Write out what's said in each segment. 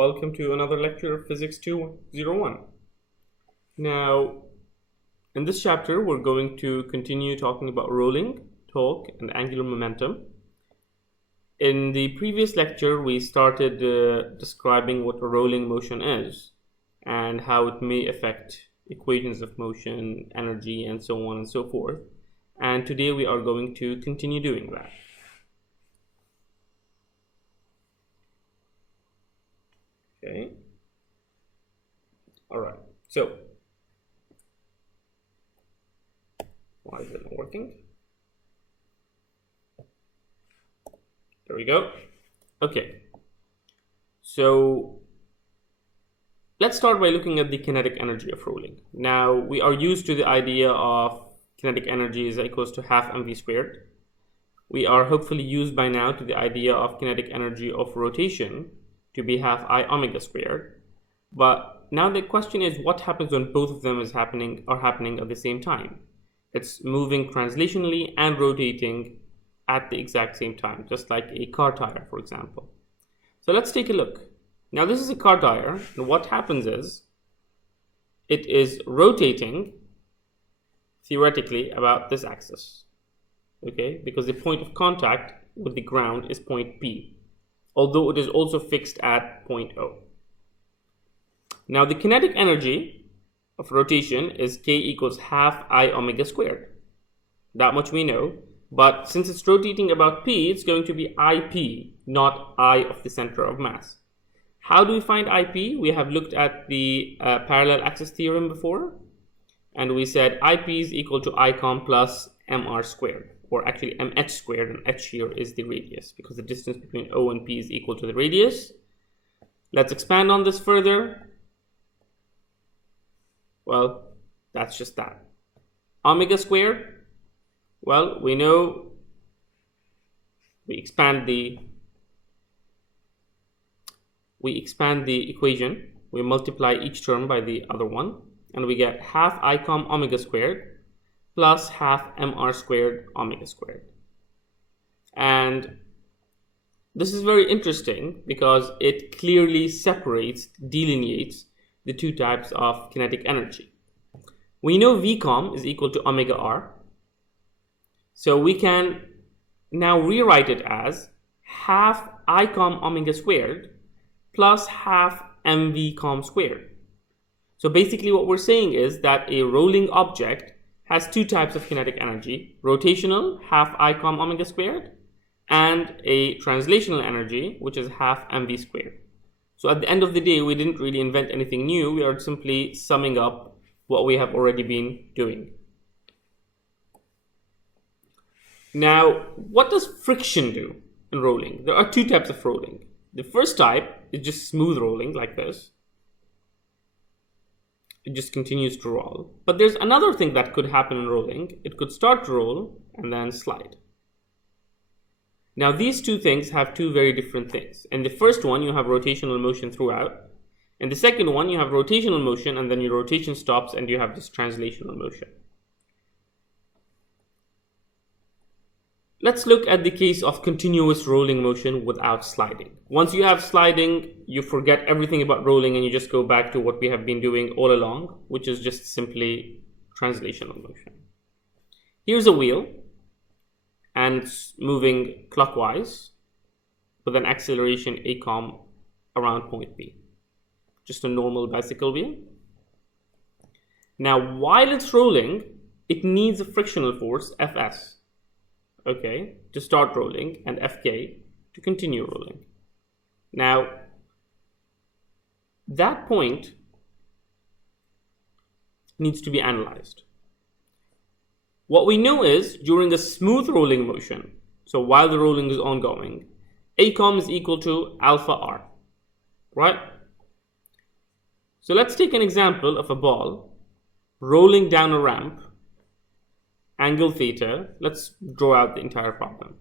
Welcome to another lecture of Physics 201. Now, in this chapter, we're going to continue talking about rolling, torque, and angular momentum. In the previous lecture, we started describing what a rolling motion is and how it may affect equations of motion, energy, and so on and so forth. And today we are going to continue doing that. Okay. All right. So, why is it not working? There we go. Okay. So, let's start by looking at the kinetic energy of rolling. Now, we are used to the idea of kinetic energy is equals to half mv squared. We are hopefully used by now to the idea of kinetic energy of rotation to be half I omega squared. But now the question is, what happens when both of them are happening at the same time? It's moving translationally and rotating at the exact same time, just like a car tire, for example. So let's take a look. Now this is a car tire, and what happens is it is rotating theoretically about this axis, okay, because the point of contact with the ground is point P, although it is also fixed at point O. Now the kinetic energy of rotation is K equals half I omega squared. That much we know, but since it's rotating about P, it's going to be IP, not I of the center of mass. How do we find IP? We have looked at the parallel axis theorem before, and we said IP is equal to ICOM plus MR squared, or actually mh squared, and h here is the radius because the distance between O and P is equal to the radius. Let's expand on this further. Well, that's just that. Omega squared, well, we know we expand the equation, we multiply each term by the other one, and we get half ICOM omega squared plus half mr squared omega squared. And this is very interesting because it clearly delineates the two types of kinetic energy. We know Vcom is equal to omega r, so we can now rewrite it as half ICOM omega squared plus half mvcom squared. So basically what we're saying is that a rolling object has two types of kinetic energy: rotational, half ICOM omega squared, and a translational energy, which is half mv squared. So at the end of the day, we didn't really invent anything new. We are simply summing up what we have already been doing. Now, what does friction do in rolling? There are two types of rolling. The first type is just smooth rolling like this. It just continues to roll. But there's another thing that could happen in rolling. It could start to roll and then slide. Now these two things have two very different things. In the first one, you have rotational motion throughout. In the second one, you have rotational motion and then your rotation stops and you have this translational motion. Let's look at the case of continuous rolling motion without sliding. Once you have sliding, you forget everything about rolling and you just go back to what we have been doing all along, which is just simply translational motion. Here's a wheel, and it's moving clockwise with an acceleration ACOM around point P. Just a normal bicycle wheel. Now, while it's rolling, it needs a frictional force, Fs, okay, to start rolling, and Fk to continue rolling. Now, that point needs to be analyzed. What we know is during a smooth rolling motion, so while the rolling is ongoing, ACOM is equal to alpha r, right? So let's take an example of a ball rolling down a ramp, angle theta. Let's draw out the entire problem.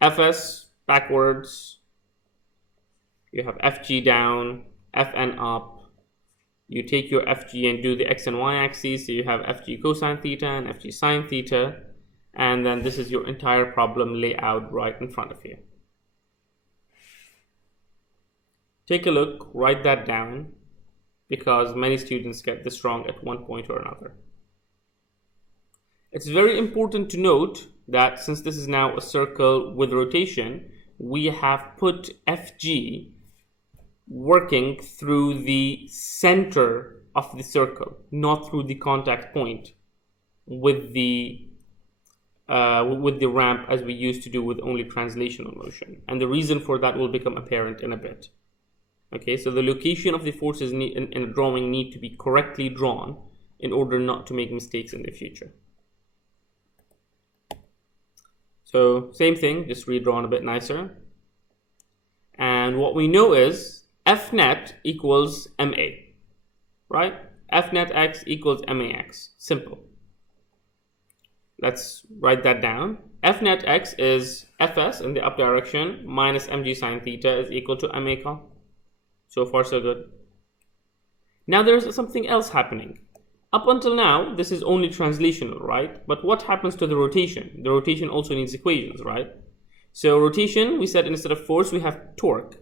Fs backwards, you have Fg down, Fn up. You take your Fg and do the x and y axes, so you have Fg cosine theta and Fg sine theta, and then this is your entire problem laid out right in front of you. Take a look, write that down, because many students get this wrong at one point or another. It's very important to note that since this is now a circle with rotation, we have put Fg working through the center of the circle, not through the contact point with the ramp as we used to do with only translational motion. And the reason for that will become apparent in a bit. Okay, so the location of the forces in a drawing need to be correctly drawn in order not to make mistakes in the future. So same thing, just redrawn a bit nicer. And what we know is Fnet equals MA, right? Fnet x equals MAX, simple. Let's write that down. Fnet x is Fs in the up direction minus mg sine theta is equal to MA com. So far so good. Now there's something else happening. Up until now, this is only translational, right? But what happens to the rotation? The rotation also needs equations, right? So rotation, we said instead of force, we have torque.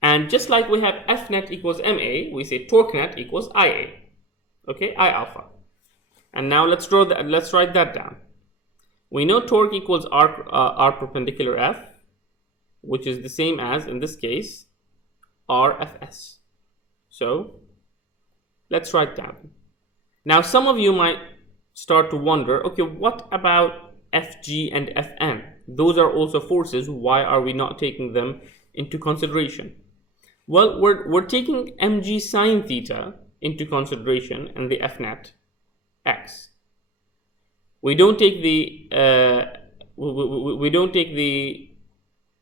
And just like we have Fnet equals MA, we say torque net equals IA. Okay, I alpha. And now let's write that down. We know torque equals R perpendicular F, which is the same as, in this case, RFS. So let's write down. Now some of you might start to wonder, okay, what about Fg and Fn? Those are also forces. Why are we not taking them into consideration? Well, we're taking mg sine theta into consideration and the Fnet x. We don't take the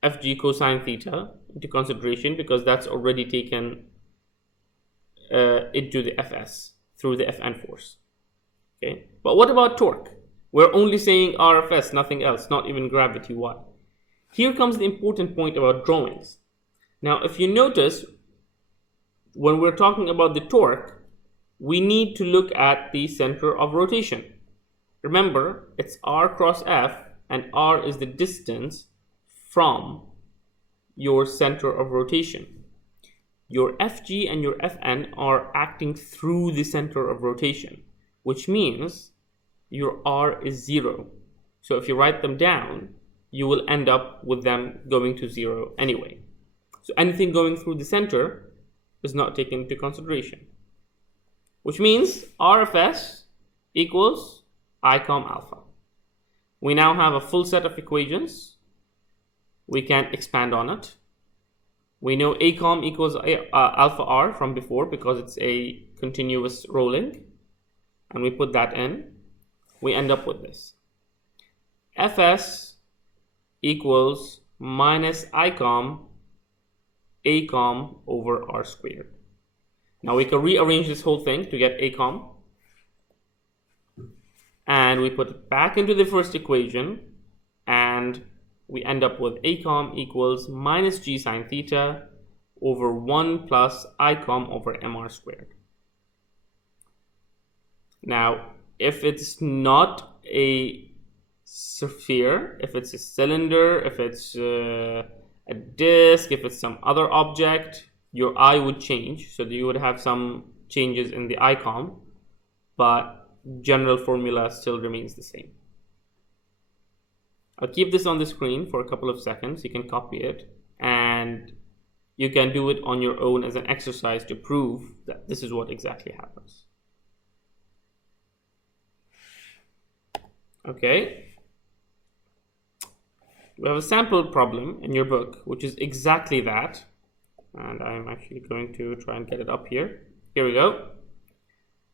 Fg cosine theta into consideration because that's already taken into the Fs through the Fn force. Okay, but what about torque? We're only saying RFS, nothing else, not even gravity. Why? Here comes the important point about drawings. Now, if you notice, when we're talking about the torque, we need to look at the center of rotation. Remember, it's R cross F, and R is the distance from your center of rotation. Your Fg and your Fn are acting through the center of rotation, which means your R is 0. So if you write them down, you will end up with them going to 0 anyway. So anything going through the center is not taken into consideration, which means RFS equals ICOM alpha. We now have a full set of equations. We can expand on it. We know ACOM equals alpha R from before because it's a continuous rolling, and we put that in. We end up with this. Fs equals minus ICOM ACOM over R squared. Now we can rearrange this whole thing to get ACOM, and we put it back into the first equation, and we end up with ACOM equals minus g sine theta over 1 plus ICOM over mr squared. Now, if it's not a sphere, if it's a cylinder, if it's a disk, if it's some other object, your I would change. So you would have some changes in the ICOM, but general formula still remains the same. I'll keep this on the screen for a couple of seconds. You can copy it, and you can do it on your own as an exercise to prove that this is what exactly happens. Okay. We have a sample problem in your book, which is exactly that. And I'm actually going to try and get it up here. Here we go.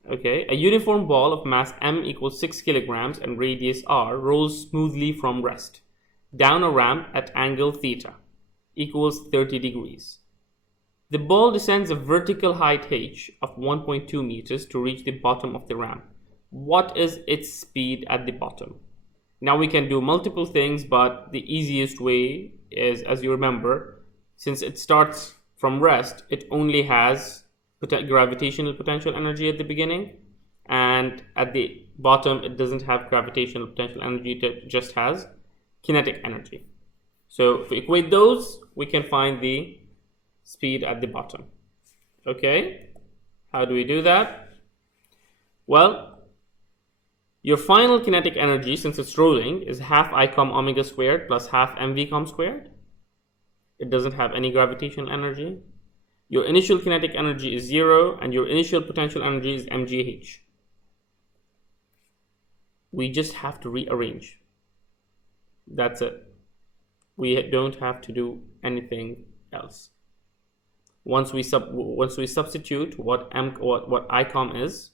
Okay, a uniform ball of mass m equals 6 kilograms and radius r rolls smoothly from rest down a ramp at angle theta equals 30 degrees. The ball descends a vertical height h of 1.2 meters to reach the bottom of the ramp. What is its speed at the bottom? Now we can do multiple things, but the easiest way is, as you remember, since it starts from rest, it only has gravitational potential energy at the beginning, and at the bottom it doesn't have gravitational potential energy, it just has kinetic energy. So if we equate those, we can find the speed at the bottom. Okay, how do we do that? Well, your final kinetic energy, since it's rolling, is half I com omega squared plus half mv com squared. It doesn't have any gravitational energy. Your initial kinetic energy is 0, and your initial potential energy is mgh. We just have to rearrange. That's it. We don't have to do anything else. Once we substitute what ICOM is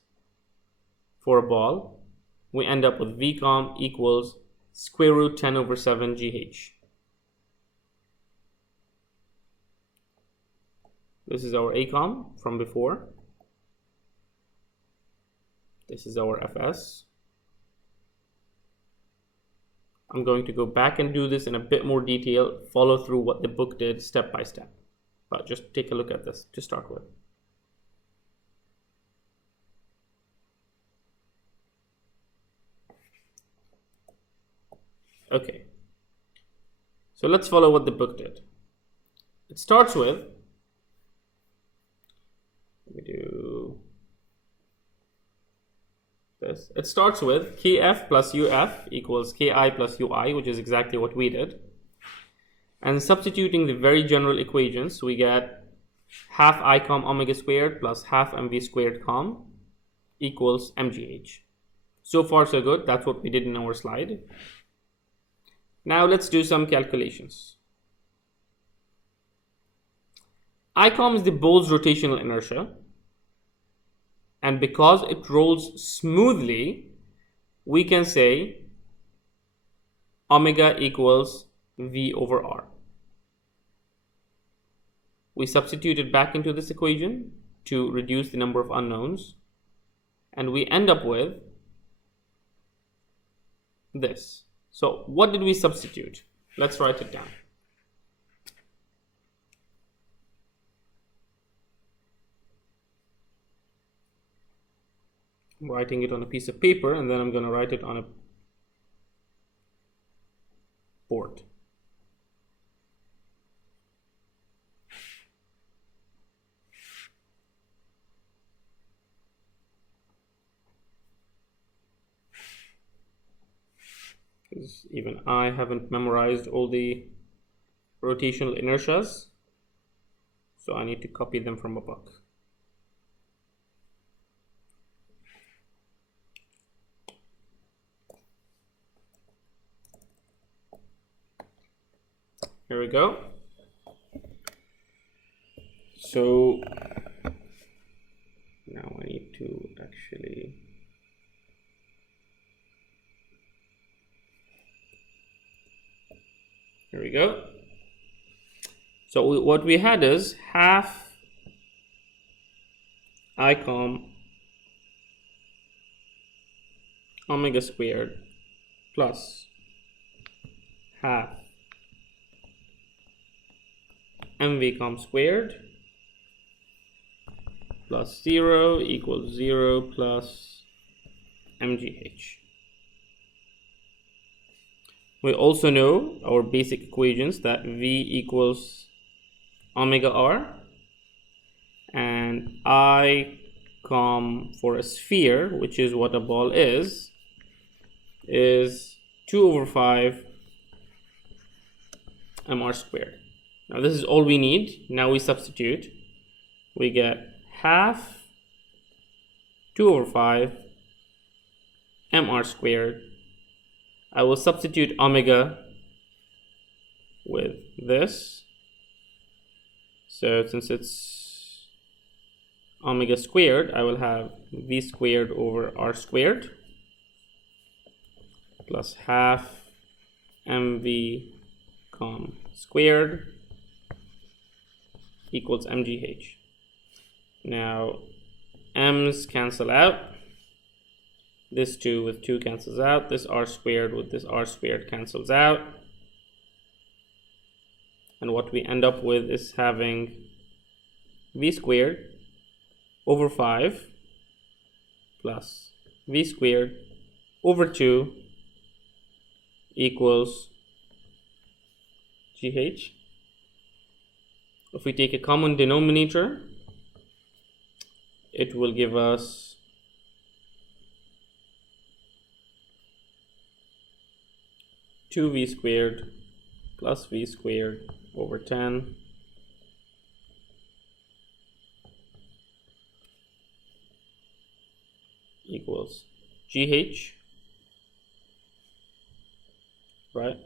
for a ball, we end up with VCOM equals square root 10 over 7 GH. This is our ACOM from before. This is our FS. I'm going to go back and do this in a bit more detail, follow through what the book did step by step. But just take a look at this to start with. Okay, so let's follow what the book did. It starts with, let me do this. It starts with Kf plus Uf equals Ki plus Ui, which is exactly what we did. And substituting the very general equations, we get half I com omega squared plus half mv squared com equals mgh. So far so good. That's what we did in our slide. Now let's do some calculations. ICOM is the ball's rotational inertia, and because it rolls smoothly, we can say omega equals V over R. We substitute it back into this equation to reduce the number of unknowns, and we end up with this. So what did we substitute? Let's write it down. I'm writing it on a piece of paper, and then I'm going to write it on a board. Because even I haven't memorized all the rotational inertias, so I need to copy them from a book. Here we go. So now I need to actually here we go. So what we had is half ICOM omega squared plus half mv com squared plus 0 equals 0 plus mgh. We also know our basic equations, that V equals omega R, and I com for a sphere, which is what a ball is 2 over 5 mr squared. Now this is all we need. Now we substitute. We get half 2 over 5 mr squared. I will substitute omega with this. So since it's omega squared, I will have V squared over R squared plus half mv com squared equals mgh. Now m's cancel out. This 2 with 2 cancels out. This r squared with this r squared cancels out. And what we end up with is having v squared over 5 plus v squared over 2 equals gh. If we take a common denominator, it will give us two v squared plus v squared over 10 equals GH, right?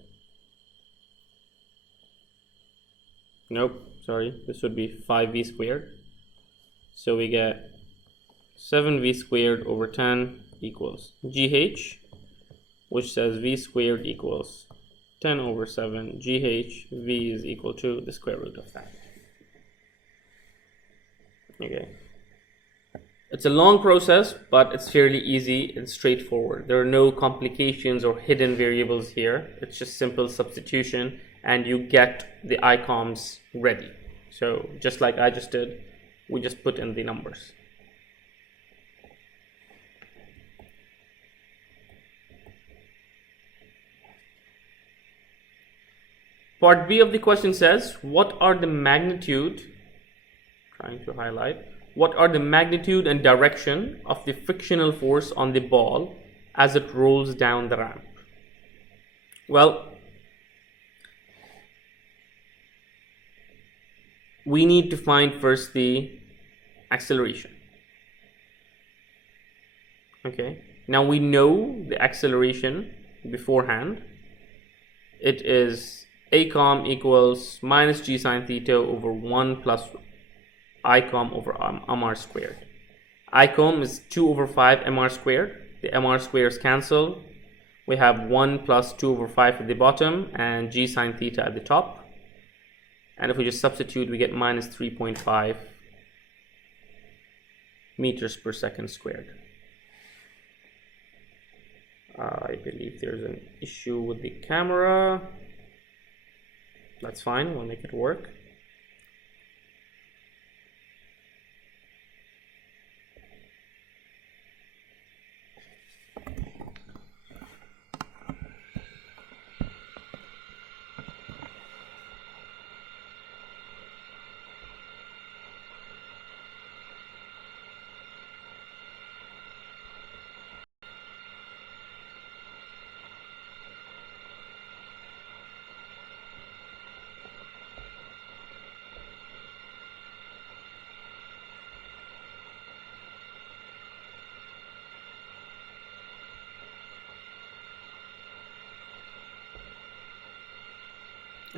Nope, sorry, this would be 5v squared. So we get 7v squared over 10 equals GH, which says v squared equals 10 over 7 GH. V is equal to the square root of that. Okay. It's a long process, but it's fairly easy and straightforward. There are no complications or hidden variables here. It's just simple substitution, and you get the ICOMs ready. So just like I just did, we just put in the numbers. Part B of the question says, what are the magnitude, trying to highlight, what are the magnitude and direction of the frictional force on the ball as it rolls down the ramp? Well, we need to find first the acceleration. Okay, now we know the acceleration beforehand. It is ACOM equals minus g sine theta over 1 plus ICOM over mr squared. ICOM is 2 over 5 mr squared. The mr squares cancel. We have 1 plus 2 over 5 at the bottom and g sine theta at the top. And if we just substitute, we get minus 3.5 meters per second squared. I believe there's an issue with the camera. That's fine, we'll make it work.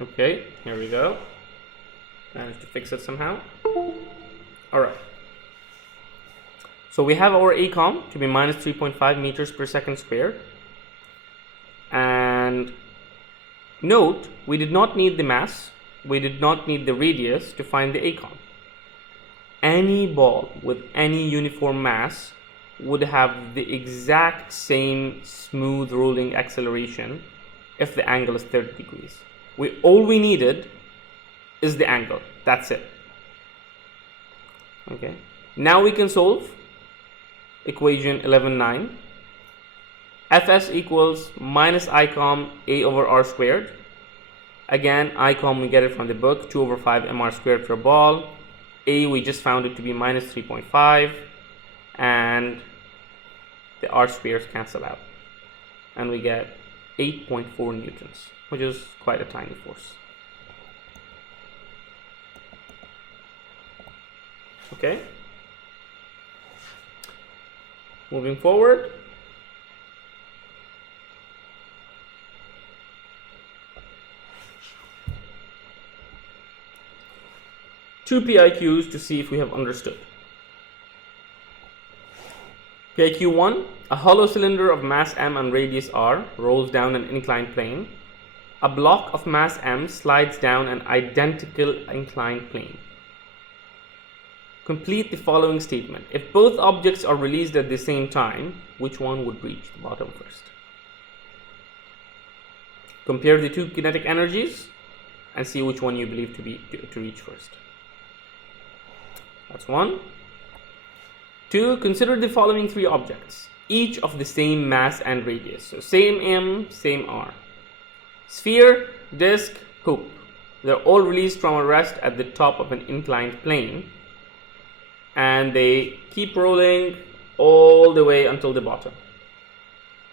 Okay, here we go. Managed to fix it somehow. Alright. So we have our ACOM to be minus 3.5 meters per second squared. And note, we did not need the mass, we did not need the radius to find the ACOM. Any ball with any uniform mass would have the exact same smooth rolling acceleration if the angle is 30 degrees. All we needed is the angle. That's it. Okay. Now we can solve equation 11.9. Fs equals minus ICOM A over R squared. Again, ICOM we get it from the book, 2 over 5 mr squared per ball. A we just found it to be minus 3.5, and the R squares cancel out. And we get 8.4 newtons, which is quite a tiny force. Okay. Moving forward. Two PIQs to see if we have understood. PIQ 1, a hollow cylinder of mass m and radius r rolls down an inclined plane. A block of mass m slides down an identical inclined plane. Complete the following statement. If both objects are released at the same time, which one would reach the bottom first? Compare the two kinetic energies and see which one you believe to reach first. That's one. Two, consider the following three objects, each of the same mass and radius. So same m, same r. Sphere, disk, hoop. They're all released from a rest at the top of an inclined plane, and they keep rolling all the way until the bottom.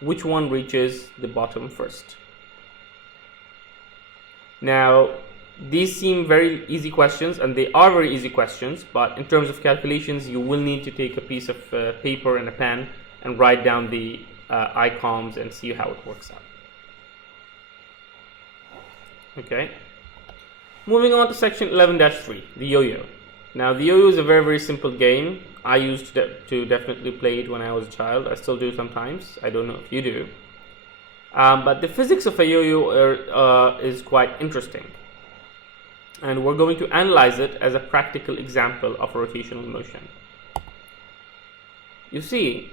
Which one reaches the bottom first? Now, these seem very easy questions, and they are very easy questions, but in terms of calculations, you will need to take a piece of paper and a pen and write down the ICOMs and see how it works out. Okay. Moving on to section 11-3, the yo-yo. Now, the yo-yo is a very, very simple game. I used to definitely play it when I was a child. I still do sometimes. I don't know if you do. But the physics of a yo-yo is quite interesting. And we're going to analyze it as a practical example of rotational motion. You see,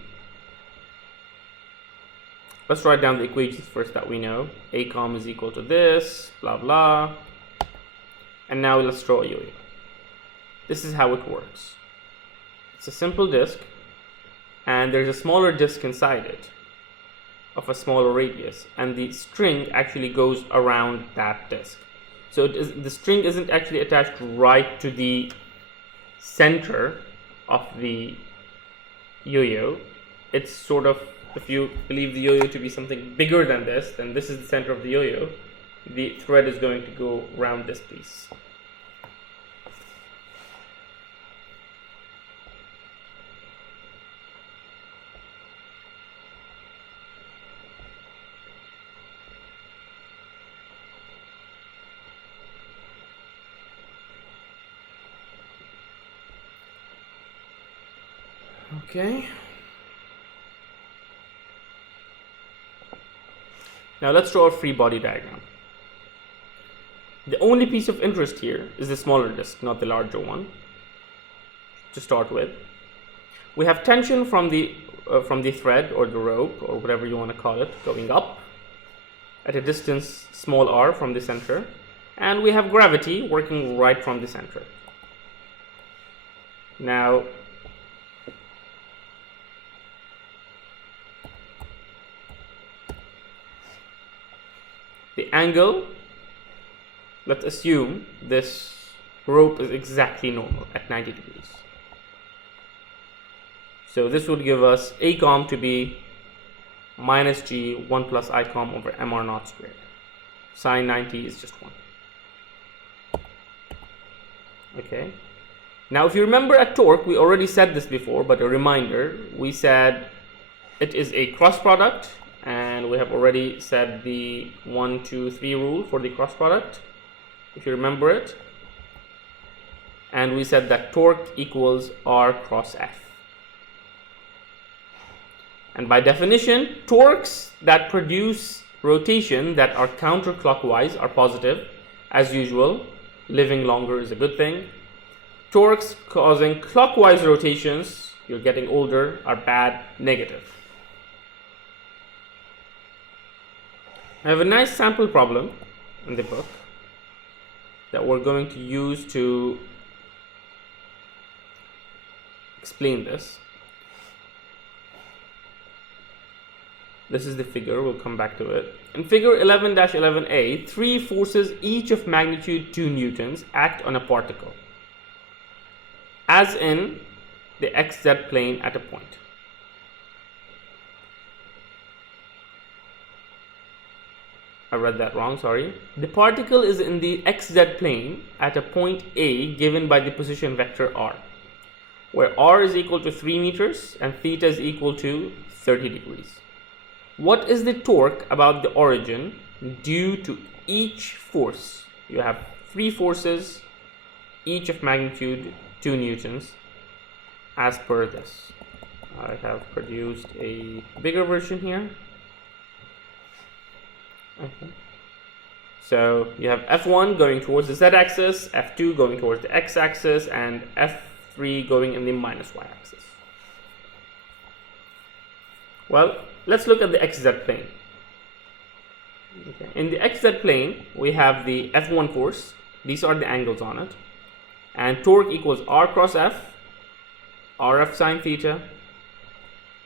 let's write down the equations first that we know. ACOM is equal to this, blah, blah. And now let's draw a yo-yo. This is how it works. It's a simple disk, and there's a smaller disk inside it of a smaller radius, and the string actually goes around that disk. So the string isn't actually attached right to the center of the yo-yo. It's sort of, if you believe the yo-yo to be something bigger than this, then this is the center of the yo-yo. The thread is going to go around this piece. Okay. Now let's draw a free body diagram. The only piece of interest here is the smaller disk, not the larger one. To start with, we have tension from the thread or the rope or whatever you want to call it going up at a distance small r from the center, and we have gravity working right from the center. Now, the angle, let's assume this rope is exactly normal at 90 degrees. So this would give us ACOM to be minus G 1 plus ICOM over MR naught squared. Sine 90 is just 1. Okay. Now if you remember at torque, we already said this before, but a reminder, we said it is a cross product, and we have already said the 1, 2, 3 rule for the cross product, if you remember it. And we said that torque equals R cross F. And by definition, torques that produce rotation that are counterclockwise are positive, as usual. Living longer is a good thing. Torques causing clockwise rotations, you're getting older, are bad, negative. I have a nice sample problem in the book that we're going to use to explain this. This is the figure, we'll come back to it. In figure 11-11a, 3 forces each of magnitude 2 newtons act on a particle, as in the xz plane at a point. I read that wrong, sorry. The particle is in the xz plane at a point A given by the position vector r, where r is equal to 3 meters and theta is equal to 30 degrees. What is the torque about the origin due to each force? You have 3 forces, each of magnitude 2 newtons, as per this. I have produced a bigger version here. Okay. So you have F1 going towards the z-axis, F2 going towards the x-axis, and F3 going in the minus y-axis. Well, let's look at the xz plane. Okay. In the xz plane, we have the F1 force. These are the angles on it. And torque equals R cross F, RF sine theta.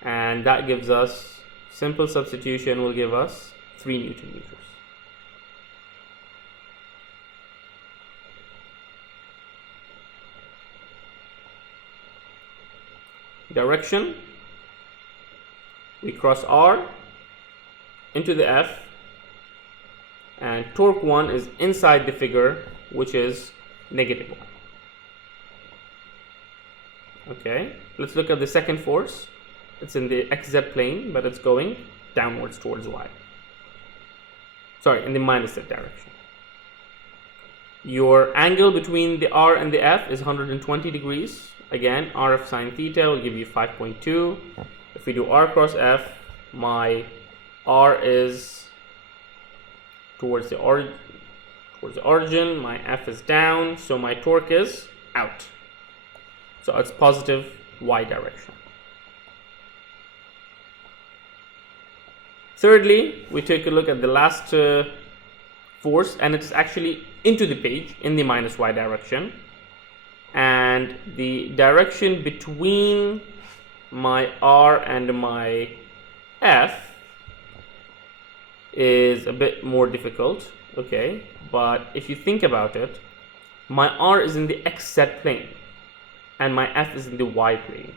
And that gives us, simple substitution will give us 3 Newton meters. direction, we cross R into the F, and torque 1 is inside the figure, which is negative 1. Okay, let's look at the second force. It's in the XZ plane, but it's going downwards towards Y. Sorry, in the minus Z direction. Your angle between the R and the F is 120 degrees. Again, RF sine theta will give you 5.2. If we do R cross F, my R is towards the origin, my F is down, so my torque is out. So it's positive Y direction. Thirdly, we take a look at the last force, and it's actually into the page in the minus Y direction. And the direction between my R and my F is a bit more difficult, okay? But if you think about it, my R is in the XZ plane and my F is in the Y plane,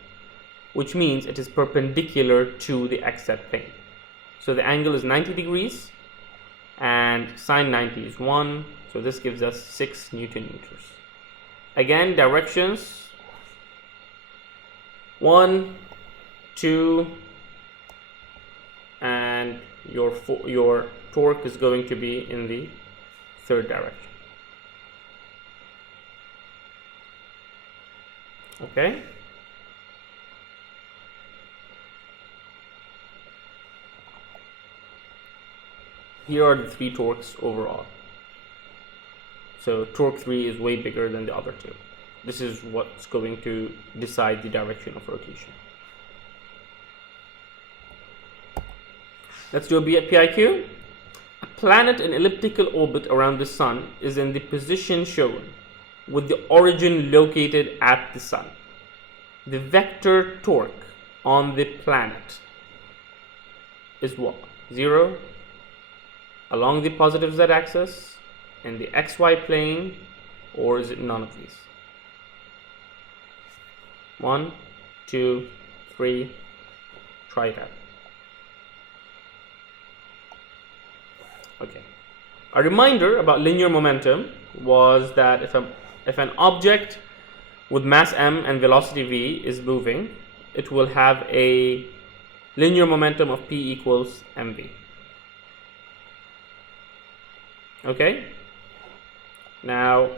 which means it is perpendicular to the XZ plane. So the angle is 90 degrees and sine 90 is 1, so this gives us 6 Newton meters. Again, directions 1, 2, and your torque is going to be in the third direction. Okay. Here are the 3 torques overall. So torque 3 is way bigger than the other 2. This is what's going to decide the direction of rotation. Let's do a PIQ. A planet in elliptical orbit around the Sun is in the position shown, with the origin located at the Sun. The vector torque on the planet is what? 0, along the positive z-axis, in the xy plane, or is it none of these? 1, 2, 3, try it out. Okay. A reminder about linear momentum was that if an object with mass m and velocity v is moving, it will have a linear momentum of p equals mv. Okay? Now,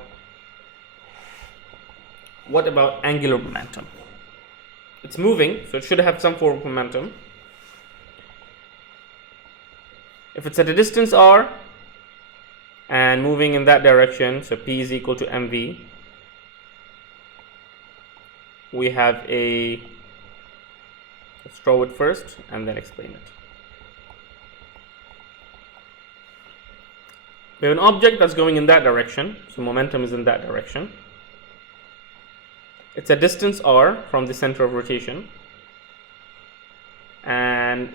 what about angular momentum? It's moving, so it should have some form of momentum. If it's at a distance r and moving in that direction, so p is equal to mv, we have a, let's draw it first and then explain it. We have an object that's going in that direction, so momentum is in that direction. It's a distance r from the center of rotation, and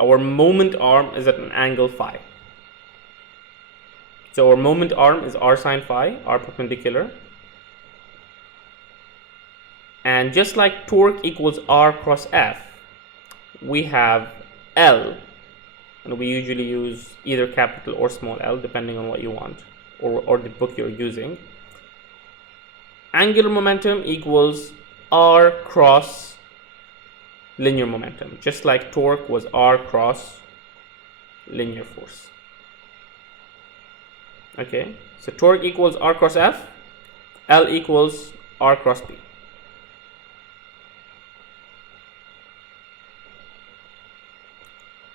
our moment arm is at an angle phi. So our moment arm is r sine phi, r perpendicular. And just like torque equals r cross F, we have L, and we usually use either capital or small l depending on what you want, or the book you're using. Angular momentum equals r cross linear momentum, just like torque was r cross linear force. Okay, so torque equals r cross F, L equals r cross P.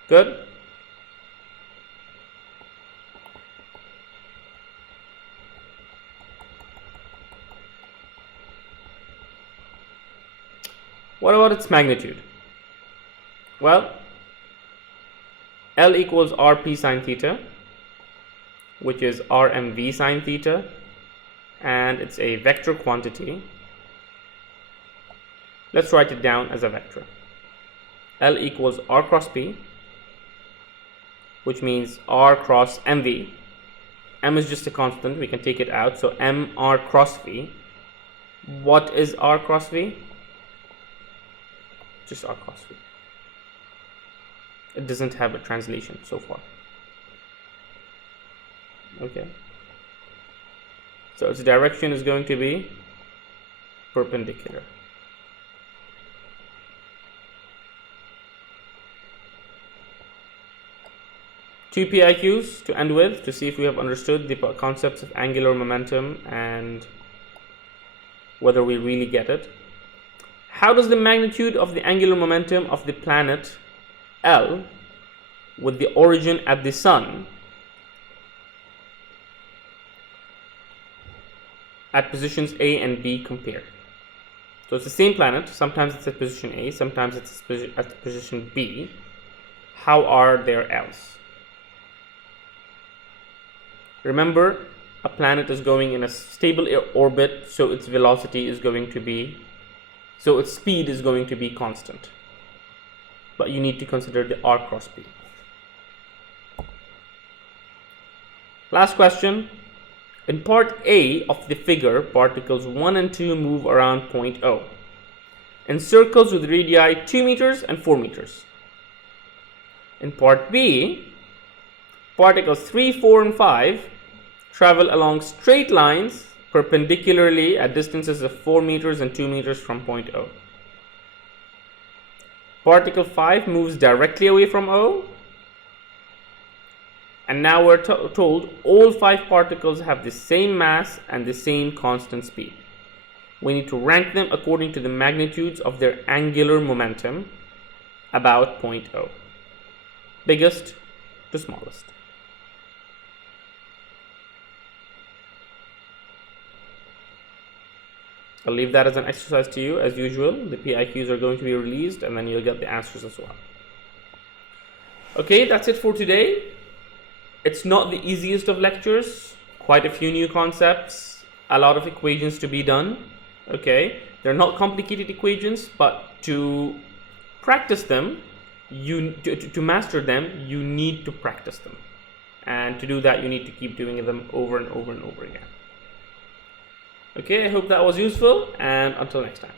Good? What about its magnitude? Well, L equals Rp sine theta, which is Rmv sine theta, and it's a vector quantity. Let's write it down as a vector. L equals R cross P, which means R cross Mv. M is just a constant, we can take it out, so M R cross V. What is R cross V? just r cross v. It doesn't have a translation so far. Okay. So its direction is going to be perpendicular. Two PIQs to end with, to see if we have understood the concepts of angular momentum and whether we really get it. How does the magnitude of the angular momentum of the planet L with the origin at the Sun at positions A and B compare? So it's the same planet, sometimes it's at position A, sometimes it's at position B. How are their L's? Remember, a planet is going in a stable orbit, so its velocity is going to be, so its speed is going to be constant. But you need to consider the r cross b. Last question. In part A of the figure, particles 1 and 2 move around point O in circles with radii 2 meters and 4 meters. In part B, particles 3, 4, and 5 travel along straight lines perpendicularly at distances of 4 meters and 2 meters from point O. Particle 5 moves directly away from O, and now we're told all 5 particles have the same mass and the same constant speed. We need to rank them according to the magnitudes of their angular momentum about point O, biggest to smallest. I'll leave that as an exercise to you. As usual, the PIQs are going to be released and then you'll get the answers as well. Okay, that's it for today. It's not the easiest of lectures. Quite a few new concepts, a lot of equations to be done. Okay, they're not complicated equations, but to practice them, to master them, you need to practice them. And to do that, you need to keep doing them over and over and over again. Okay, I hope that was useful, and until next time.